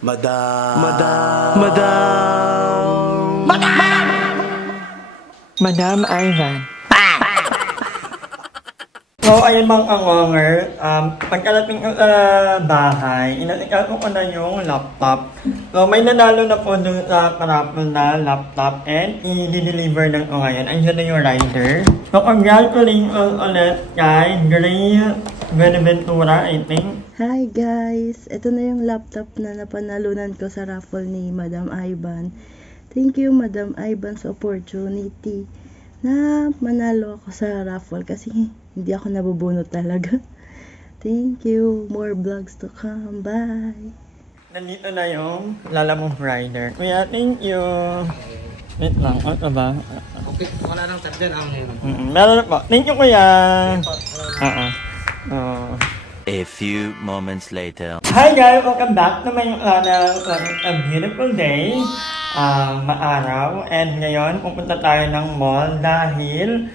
Madam. Madam Ivan. So, ayun mga kangonger, pagkalating ko sa bahay, inatikan ko na yung laptop. So, may nanalo na po dun sa karapon na laptop and i-deliver na ko ngayon. Andiyan na yung rider. So, congratulations ulit kay Gray Benaventura, I think. Hi guys! Ito na yung laptop na napanalunan ko sa raffle ni Madam Ivan. Thank you Madam Ivan sa opportunity na manalo ako sa raffle kasi hindi ako nabubunot talaga. Thank you. More vlogs to come. Bye! Nandito na yung Lalamove Rider. Kuya, thank you. Wait lang, ano ba? Okay, wala nang tagdan ang ngayon. Meron na po. Thank you, kuya. A few moments later. Hi guys! Welcome back to my a beautiful day. Maaraw. And ngayon, pupunta tayo ng mall dahil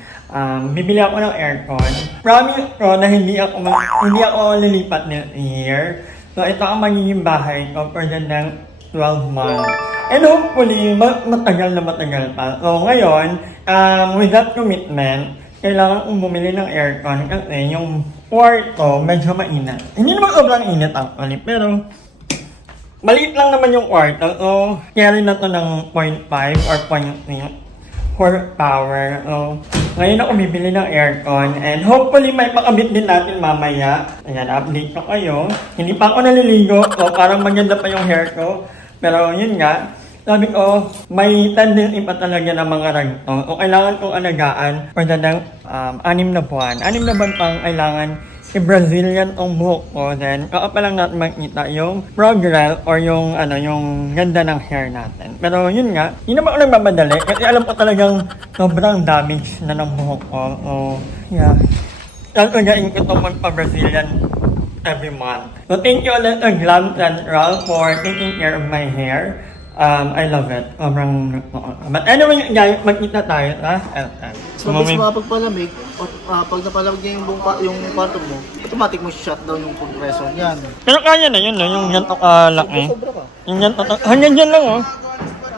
bibili ako ng aircon. Promise ko na hindi ako lilipat next year. So ito ang magiging bahay ko for the next 12 months. And hopefully, matagal pa. So ngayon, with that commitment, kailangan kong bumili ng aircon kasi yung kwarto medyo mainit. Hindi naman sobrang init actually, pero maliit lang naman yung kwarto. So, carry na to ng 0.5 or 0.3 horsepower. So, ngayon ako bibili ng aircon and hopefully may pakabit din natin mamaya. Ayan, update ko kayo. Hindi pa ako naliligo, so parang maganda pa yung hair ko. Pero yun nga, sabi ko, may tendency pa talaga ng mga ragto. O kailangan kong alagaan for the next 6 na buwan. 6 na buwan pang kailangan i-Brazilian ang buhok ko. Then, pa lang natin makita yung progress or yung ganda ng hair natin. Pero yun nga, yun naman ako nagmamadali kasi alam ko talagang sobrang damage na ng buhok ko. So, yeah. Talagang ko itong magpa-Brazilian every month. So, thank you ulit to Glam Central for taking care of my hair. I love it. But anyway, guys, magkita tayo sa LM. So, mabilis mapagpalamig, pag napalamig niya yung kwarto mo, automatic mo shutdown yung compressor niyan. Pero kaya na yun, no? Yung ganito kalaki. Sobra ka. Yung ganito, hanggang dyan lang, oh.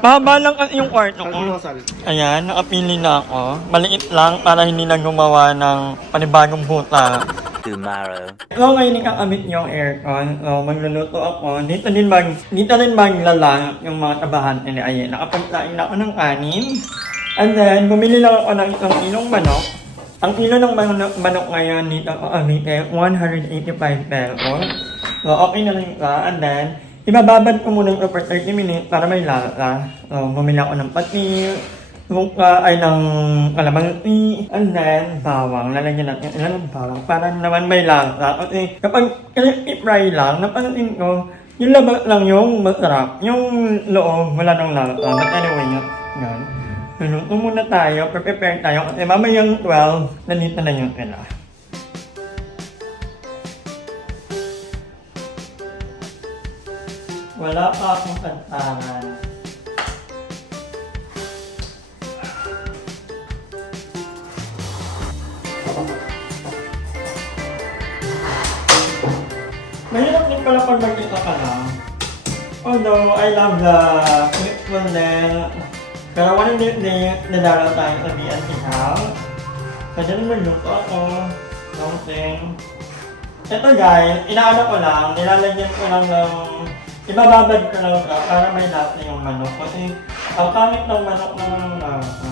Mahaba lang yung kwarto ko. Kalmasal. Ayan, nakapili na ako. Maliit lang para hindi na gumawa ng panibagong buta. Tomorrow. So, ngayon kakabit yung aircon. So, magluluto ako. Dito rin maglalang yung mga tabahante ni Ayen. Nakapagsain na ako ng kanin. And then, bumili lang ako ng isang kilong manok. Ang kilo ng manok ngayon dito ako amite, 185 pesos. So, okay na rin ka. And then, ibababad ko muna ito for 30 minutes para may lasa. So, bumili ako ng pati, ng kalamansi, and then bawang. Lalagyan natin ilan ng bawang para naman may lasa. Kasi kapag i-fry lang, napansin ko, yung labas lang yung masarap. Yung loob, wala nang lasa. But anyway, yun. Luto muna tayo, prepare tayo. Kasi mamayang 12, nandito na yung sila. Wala pa akong kantangan. Mahirap din pala pag mag-isa ka lang. Although, I love the peacefulness. Pero one day, nadaraw tayo sa BNC House. Pwede rin magluto ako. Something. Ito guys, inaano ko lang, nilalagyan ko lang ng... Ibababad ko lang para may lasa yung manok. Kasi, ang pangit ng manok ng lasa.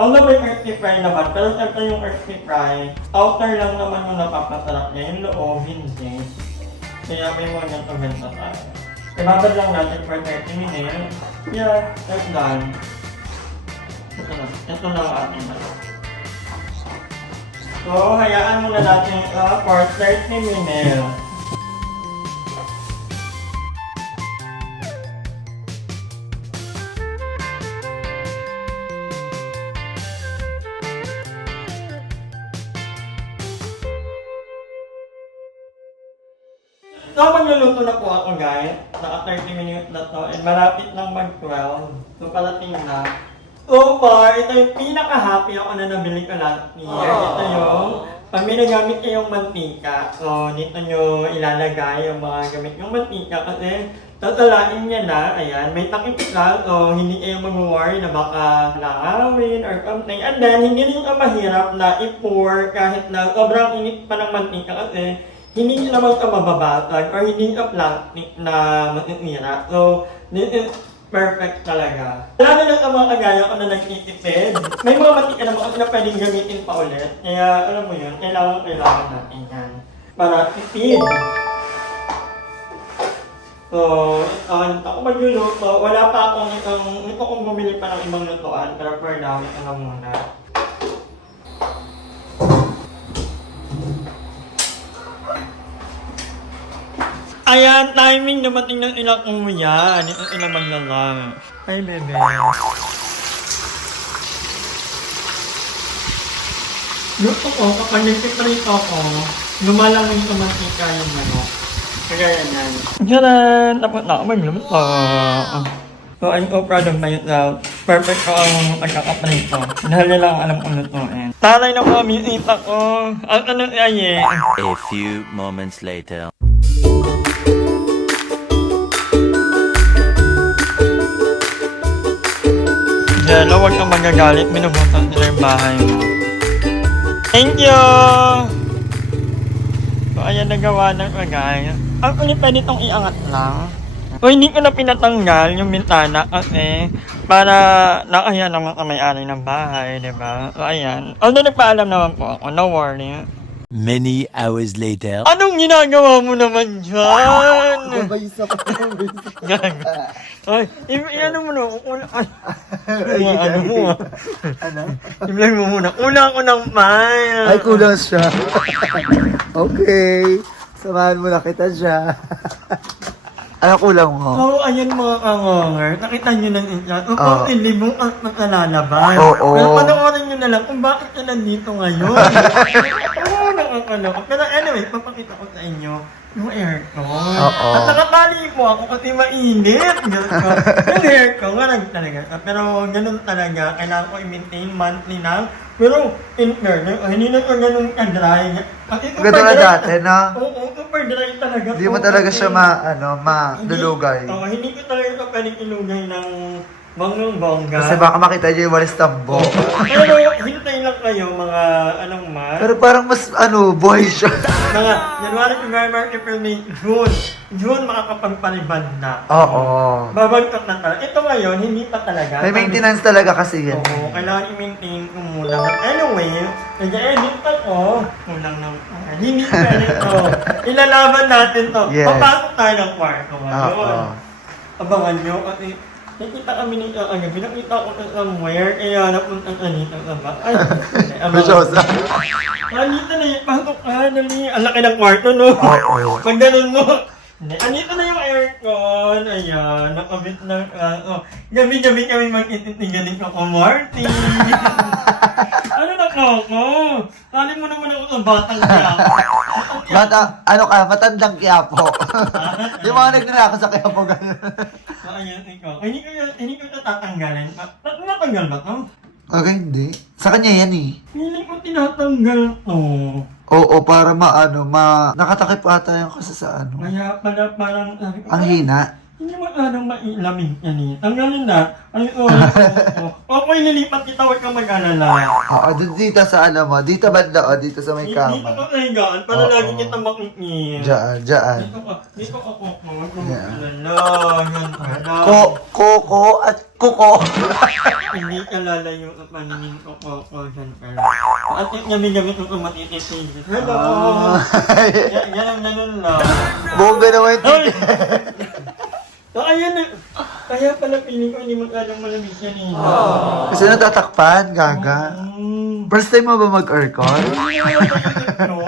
Although may crispy fry naman, pero siyempre yung crispy fry, outer lang naman yung napapasarap niya. Yung loob, hindi. Kaya may mga nagpaganda tayo. Ibabad lang natin for 30 minutes. Yeah, that's done. Ito na ang ating manok. So, hayaan muna natin for 30 minutes. So, magluluto na po ako guys. Naka 30 minutes na to. And malapit lang mag-12. So, palating na. So far, ito yung pinaka-happy ako na nabili ko last year. Ito yung, pag may nagamit kayong mantika, so dito nyo ilalagay yung mga gamit yung mantika kasi tatalain niya na, ayan, may takip lang, o hindi kayo mag-worry na baka langawin or something. And then, hindi rin mahirap na i-pour kahit na sobrang init pa ng mantika kasi hindi naman ka mababasag or hindi ka plastic na matitira. So, this is perfect talaga. Lalo na sa mga kagaya ko na nagtitipid. May mga mantika naman na pwedeng gamitin pa ulit. Kaya, alam mo yun, kailangan natin yan. Para tipid. So, ako magluluto. Wala pa akong ito kong bumili pa ng ibang lutuan. Pero for now, ito lang muna. Ayan, timing dumating ng ilang umuyan. Itong ilang maglalang. Ay, bebe. Luto ko, kapag nagpiprito ako, lumalamig sa mantika yung manok. Kagaya yan. Tcharan! Tapos na ako magluto. So, I'm so proud of myself. Perfect ko ang pagkakaprito. Dahil nila ang alam kong lutuin. Taray na po, misita ko. Ang ano ay A few moments later. Jello, huwag kang magagalit. Minubutan nila yung bahay mo. Thank you! So, ayan nagawa ng bagay. Ang pwede itong iangat lang. O hindi ko na pinatanggal yung bintana kasi para nakahiya naman sa may-ari ng bahay, di ba? So, ayan. Although nagpaalam naman po ako, no worry. Many hours later. Anong ginagawa mo naman dyan? Baysa ka. Gago. Ay, ano mo na? Ay, ano mo ah. Ano? Imlay mo muna. Kulang ko ng mine. Ay, kulang siya. Okay. Samahan mo na kita siya. Ano kulang mo? Oo, ayan mga kangonger. Nakita nyo ng intro. Ang Oo. libong at nakalalabas. Oo. Pero panoorin nyo na lang kung bakit ka nandito ngayon. Oo, nakakaloka. Pero anyway, papakita ko sa inyo yung aircon. Oo. At nakatali po ako kasi mainit. Yung aircon, nga talaga. Pero ganun talaga. Kailangan ko i-maintain monthly na. Pero in fairness, hindi na ito ganun ka-dry. Ganun na dati, no? Oo, super dry talaga. Hindi mo Oo, talaga kasi- siya malulugay. Oo, hindi ko talaga ito pwedeng ilugay ng bonggang-bongga. Kasi baka makita niyo yung walis tambo. Pero hintay lang kayo mga anong month. Pero parang mas buhay siya. Mga January, February, March, April, May, June. June makakapagpalibad na. Oo. Babagtot na talaga. Ito ngayon, hindi pa talaga. May maintenance talaga kasi yan. Oo, kailangan i-maintain ko muna. Anyway, nag-edit ako. Kulang ng... Hindi pwede ito. Ilalaban natin to. Yes. Papasok tayo ng kwarto Oo. ngayon. Abangan nyo kasi nakita kami ni pinakita ko sa somewhere, kaya napuntang anita sa ba? Ay, Bisyosa. Anita na yung pasok ka, dali. Ang laki ng kwarto, no? Oo. Pag ganun mo. Anita na yung aircon. Ayan, nakabit na. Gabi-gabi kami mag-itintigaling ko, Marty. Ano na ko? Sali mo naman ako sa batang kaya. Matandang Quiapo. Yung mga nagnanakaw sa Quiapo gano'n. So, ayan, ikaw. Hindi ko ito tatanggalin. Natanggal ba ito? Okay, hindi. Sa kanya yan eh. Feeling ko tinatanggal to. Oo, para nakatakip ata yung kasi sa ano. Kaya pala parang... Ang hina. Hindi mo anong mailamig yan eh. Tanggalin na. Ay, okay, nilipat kita, huwag kang mag-alala. Oo, dito sa dito banda dito sa may Dito kama. ka kaigaan para Oo. lagi kita makikita. Diyan. Dito ka po. Huwag kang mag-alala. Yan pala. Koko at kuko. Hindi ka lalayo sa paningin ko po. Yan pala. At gabi-gabi ko matititig. Hello! Ganun lang. Bongga naman Hoy! ito. So, ayan na. Kaya pala feeling ko hindi magkadang malamig yan eh. Kasi natatakpan, gaga. First time mo ba mag-aircon? No.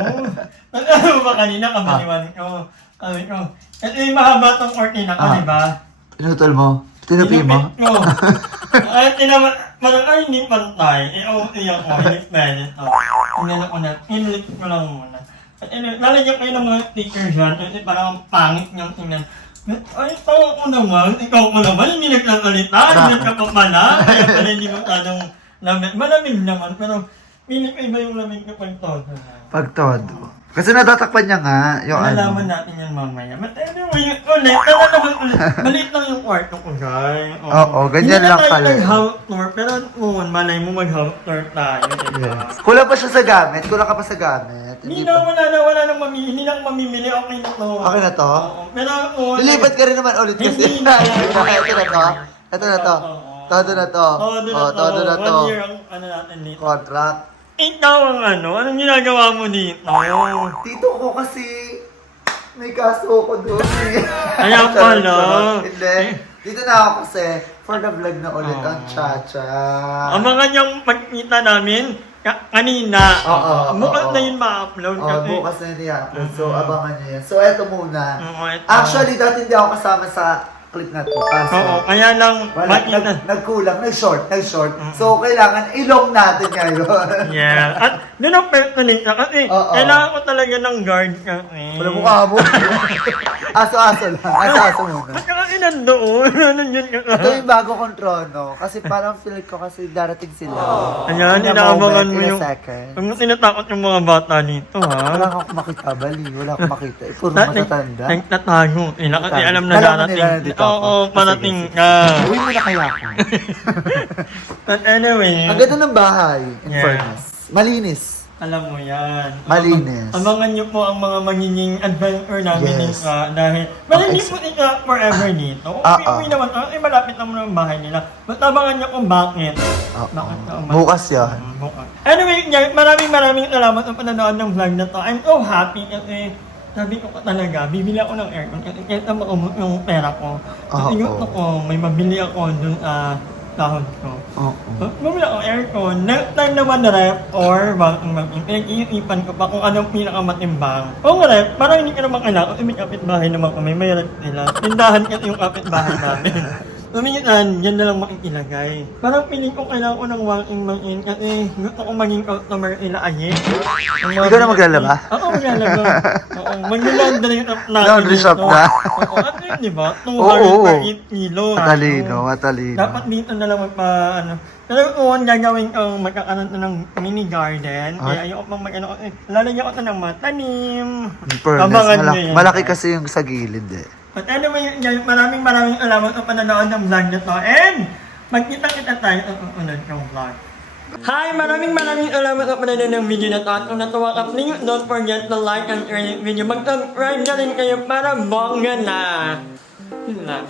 Ano ba kanina kabaliwan ko? Sabi ko, ito yung mahaba tong cortina ko, di ba? Pinutol mo? Tinupi mo? Tinupit ko. Ay, parang ay hindi pantay. I-OT ako, hindi pwede to. Tingnan ko na, inlit ko lang muna. At lalagyan ko yung mga stickers yan, kasi parang pangit niyang tingnan. Ay, tawa ko naman, ikaw ko naman, hindi nagkakalita, hindi ka pa pala, kaya pala hindi masyadong malamig naman, pero Pinipay ba yung lamig kapag todo? Pag todo. Kasi natatakpan niya nga yung Malalaman ano. natin yan mamaya. But anyway, ulit, naman ulit. Maliit lang yung kwarto ko, guys. Oo, ganyan lang Hindi pala. na tayo nag-house tour, pero noon, malay mo mag-house tour tayo, diba? Yes. Kulang pa siya sa gamit. Kulang ka pa sa gamit. Hindi na, wala nang mamimili. Hindi lang mamimili. Okay na to. Okay na to? Oo. Pero, Lilipat ka rin naman ulit kasi. Hindi na. Ito na to. Ito na to. Todo na to. Todo na to. 1 year ang ano natin dito. Contract. Ikaw ang ano? Anong ginagawa mo dito? Tito ko kasi may kaso ako doon eh. Kaya pala. Hindi. Dito na ako kasi for the vlog na ulit ang cha-cha. Ang mga niyang magkita namin kanina. Oo, Bukas oo. na yun ma-upload Oh, kasi. bukas na yun i-upload. So, abangan nyo yan. So, eto muna. Oo, eto. Actually, dati hindi ako kasama sa clip na to. Kaso, Oo, kaya lang wala, makita. nagkulang, nag-short. So, kailangan ilong natin ngayon. Yeah. At doon ang personally ka kasi Oo. kailangan ko talaga ng guard kasi. Wala mukha mo. Aso-aso lang. Aso-aso muna. Kasi kasi nandoon. Nandiyan ka. Ito yung bago kong trono. Kasi parang feel ko kasi darating sila. Ayan, In a inaabangan moment, mo in a yung... second. Huwag mo tinatakot yung mga bata dito, ha? Wala akong makita, bali. Wala akong makita. Puro Dati, matatanda. nagtatago sila kasi alam na Alam mo darating. nila na dito ako. Oo, parating ka. Uwi mo na kaya ako. But anyway, Ang ganda ng bahay, in Yeah. fairness. Malinis. alam mo yan. Malinis. Abangan niyo po ang mga magiging adventure namin Yes. dahil hindi po ika forever dito. Uwi naman, malapit naman ang bahay nila. But abangan niyo kung bakit. Bakit ka umalis? Bukas yan. Bukas. Anyway, guys, maraming salamat sa panonood ng vlog na to. I'm so happy kasi sabi ko talaga, bibili ako ng aircon kasi kaya maumot yung pera ko. Kasi gusto ko, may mabili ako dun sa sahod ko. Bumili ako aircon. Next time naman na rep or pinag-iipan ko pa kung anong pinakamatimbang. Kung rep, parang hindi ka naman kailangan kasi may kapitbahay naman kami, may rep nila. Tindahan kasi yung kapitbahay namin. Tumingitan, yan na lang makikilagay. Parang piling ko kailangan ko ng walking man-in kasi gusto ko maging customer ila aye. Ikaw na maglalaba? Oo, maglalaba. Oo, mag-laundry natin. Laundry shop dito. na? Oo, at yun, di ba? 200 Oo. per 8 kilo. Matalino. Dapat dito na lang ano. Pero kung gagawin kong magkakaroon ng mini garden, kaya ayoko pang mag-ano, lalagyan ko ito ng mga tanim. Fairness, Abangan nyo yan. malaki kasi yung sa gilid eh. But anyway, guys, maraming salamat sa panonood ng vlog na to. And magkita-kita tayo sa susunod kong vlog. Hi! Maraming salamat sa panonood ng video na to. At kung natuwa ka, please don't forget to like and share this video. Mag-subscribe na rin kayo para bongga na. Yun lang.